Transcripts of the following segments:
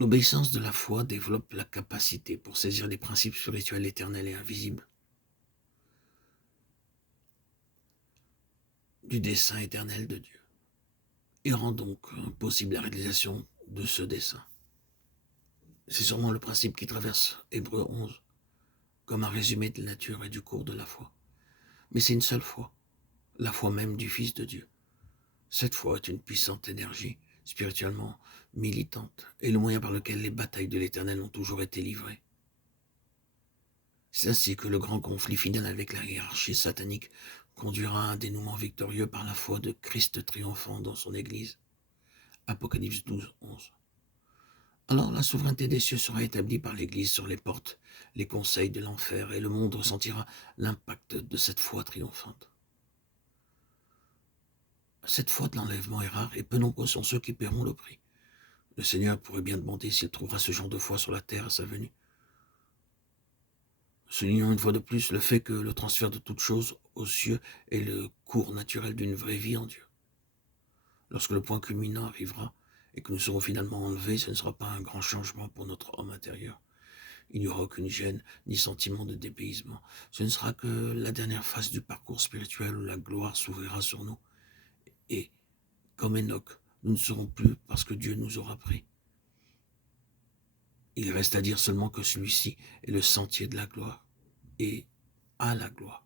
L'obéissance de la foi développe la capacité pour saisir les principes spirituels éternels et invisibles du dessein éternel de Dieu et rend donc possible la réalisation de ce dessein. C'est sûrement le principe qui traverse Hébreux 11 comme un résumé de la nature et du cours de la foi. Mais c'est une seule foi, la foi même du Fils de Dieu. Cette foi est une puissante énergie, spirituellement militante, et le moyen par lequel les batailles de l'Éternel ont toujours été livrées. C'est ainsi que le grand conflit final avec la hiérarchie satanique conduira à un dénouement victorieux par la foi de Christ triomphant dans son Église. Apocalypse 12, 11. Alors la souveraineté des cieux sera établie par l'Église sur les portes, les conseils de l'enfer, et le monde ressentira l'impact de cette foi triomphante. Cette foi de l'enlèvement est rare, et peu nombreux sont ceux qui paieront le prix. Le Seigneur pourrait bien demander s'il trouvera ce genre de foi sur la terre à sa venue. Soulignons une fois de plus le fait que le transfert de toute chose aux cieux est le cours naturel d'une vraie vie en Dieu. Lorsque le point culminant arrivera et que nous serons finalement enlevés, ce ne sera pas un grand changement pour notre homme intérieur. Il n'y aura aucune gêne ni sentiment de dépaysement. Ce ne sera que la dernière phase du parcours spirituel où la gloire s'ouvrira sur nous. Et, comme Enoch, nous ne serons plus parce que Dieu nous aura pris. Il reste à dire seulement que celui-ci est le sentier de la gloire et à la gloire.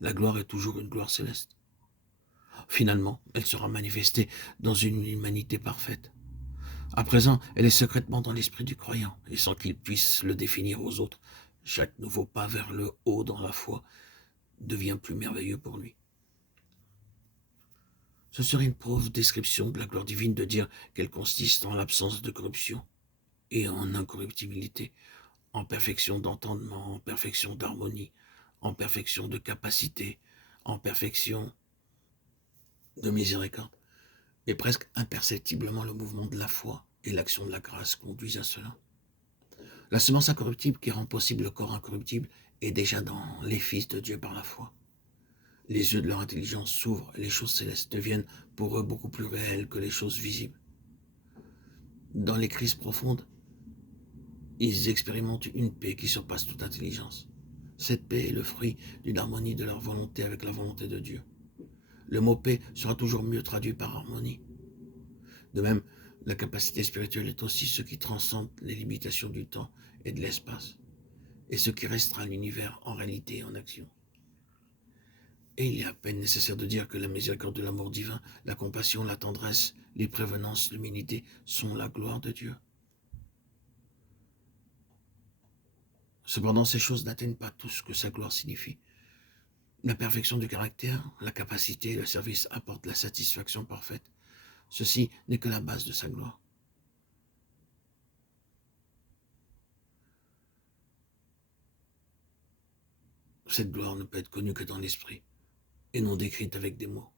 La gloire est toujours une gloire céleste. Finalement, elle sera manifestée dans une humanité parfaite. À présent, elle est secrètement dans l'esprit du croyant, et sans qu'il puisse le définir aux autres, chaque nouveau pas vers le haut dans la foi devient plus merveilleux pour lui. Ce serait une pauvre description de la gloire divine de dire qu'elle consiste en l'absence de corruption et en incorruptibilité, en perfection d'entendement, en perfection d'harmonie, en perfection de capacité, en perfection de miséricorde. Et presque imperceptiblement le mouvement de la foi et l'action de la grâce conduisent à cela. La semence incorruptible qui rend possible le corps incorruptible est déjà dans les fils de Dieu par la foi. Les yeux de leur intelligence s'ouvrent et les choses célestes deviennent pour eux beaucoup plus réelles que les choses visibles. Dans les crises profondes, ils expérimentent une paix qui surpasse toute intelligence. Cette paix est le fruit d'une harmonie de leur volonté avec la volonté de Dieu. Le mot paix sera toujours mieux traduit par harmonie. De même, la capacité spirituelle est aussi ce qui transcende les limitations du temps et de l'espace, et ce qui restreint l'univers en réalité et en action. Et il est à peine nécessaire de dire que la miséricorde de l'amour divin, la compassion, la tendresse, les prévenances, l'humilité sont la gloire de Dieu. Cependant, ces choses n'atteignent pas tout ce que sa gloire signifie. La perfection du caractère, la capacité et le service apportent la satisfaction parfaite. Ceci n'est que la base de sa gloire. Cette gloire ne peut être connue que dans l'esprit, et non décrite avec des mots.